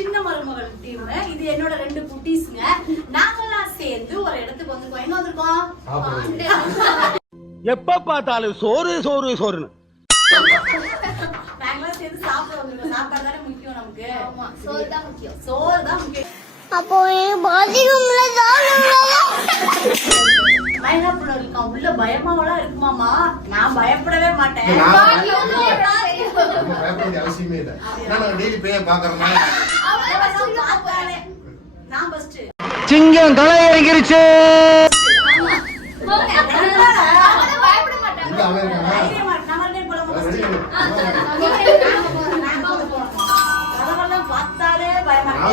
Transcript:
சின்ன மருமகள் டீம். இது என்னோட 2 குட்டீஸ்ங்க. நாங்கெல்லாம் சேர்ந்து ஒரு இடத்துக்கு வந்து எங்க வந்திருக்கோம்? எப்ப பார்த்தாலும் சோறு சோறு சோறுன்னு. நாங்கெல்லாம் சேர்ந்து சாப்பிட வந்திருக்கோம். சாப்பாடு தானே முக்கியம் நமக்கு. ஆமா, சோறு தான் முக்கியம். சோறு தான் முக்கியம். அப்போ பாத்ரூம்ல மைனாப்புல இருக்கான். உள்ள பயமாவெல்லாம் இருக்குமாமா? நான் பயப்படவே மாட்டேன். அவசியமே இல்ல. நான் டெய்லி பேய பாக்குறேன். நான் ஃபர்ஸ்ட். சிங்கம் தலை இறங்கிருச்சு. பயப்பட மாட்டாங்க. பார்த்தாலே பயமா நான்